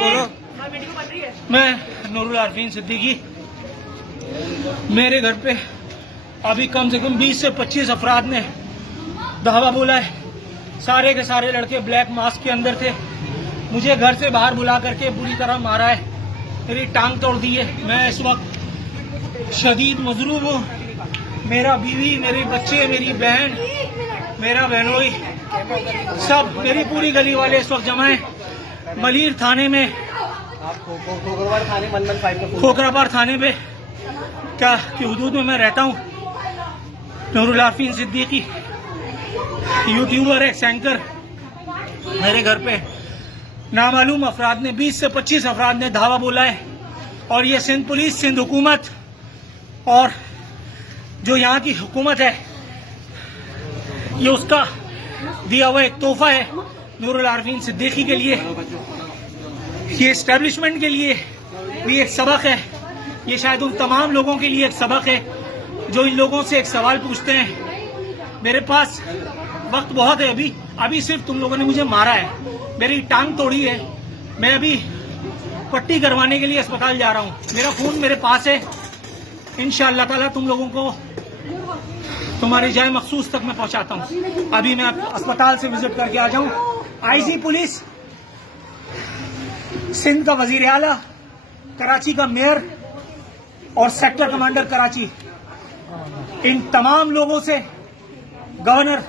बोलो। मैं नूरुल आरफीन सिद्दीकी, मेरे घर पे अभी कम से कम 20 से 25 अफराद ने धावा बोला है। सारे के सारे लड़के ब्लैक मास्क के अंदर थे। मुझे घर से बाहर बुला करके बुरी तरह मारा है, मेरी टांग तोड़ दी है। मैं इस वक्त शदीद मजरूब हूँ। मेरा बीवी, मेरे बच्चे, मेरी बहन, मेरा बहनोई, सब मेरी पूरी गली वाले इस वक्त जमा है मलीर थाने में, खोखराबाद थाने पे क्या की हुदूद में मैं रहता हूँ। नूरुल आरफीन सिद्दीकी यूट्यूबर है, एंकर। मेरे घर पे नामालूम अफराद ने 20 से 25 अफराद ने धावा बोला है और ये सिंध पुलिस, सिंध हुकूमत और जो यहाँ की हुकूमत है, ये उसका दिया हुआ एक तोहफा है नूरुल आरफीन सिद्दीकी के लिए। ये एस्टेब्लिशमेंट के लिए भी एक सबक है। ये शायद उन तमाम लोगों के लिए एक सबक है जो इन लोगों से एक सवाल पूछते हैं। मेरे पास वक्त बहुत है, अभी सिर्फ तुम लोगों ने मुझे मारा है, मेरी टांग तोड़ी है। मैं अभी पट्टी करवाने के लिए अस्पताल जा रहा हूँ। मेरा खून मेरे पास है। इंशाअल्लाह ताला तुम लोगों को तुम्हारी जाए मखसूस तक मैं पहुंचाता हूँ। अभी मैं अस्पताल से विजिट करके आ जाऊँ। आईजी पुलिस, सिंध का वजीर आला, कराची का मेयर और सेक्टर कमांडर कराची, इन तमाम लोगों से, गवर्नर,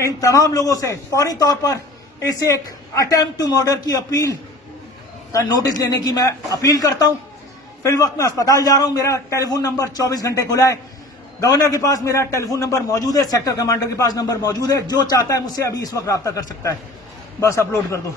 इन तमाम लोगों से फौरी तौर पर इसे एक अटेम्प्ट टू मर्डर की अपील का नोटिस लेने की मैं अपील करता हूं। फिल वक्त मैं अस्पताल जा रहा हूं। मेरा टेलीफोन नंबर 24 घंटे खुला है। गवर्नर के पास मेरा टेलीफोन नंबर मौजूद है, सेक्टर कमांडर के पास नंबर मौजूद है। जो चाहता है मुझसे अभी इस वक्त रब्ता कर सकता है। बस अपलोड कर दो।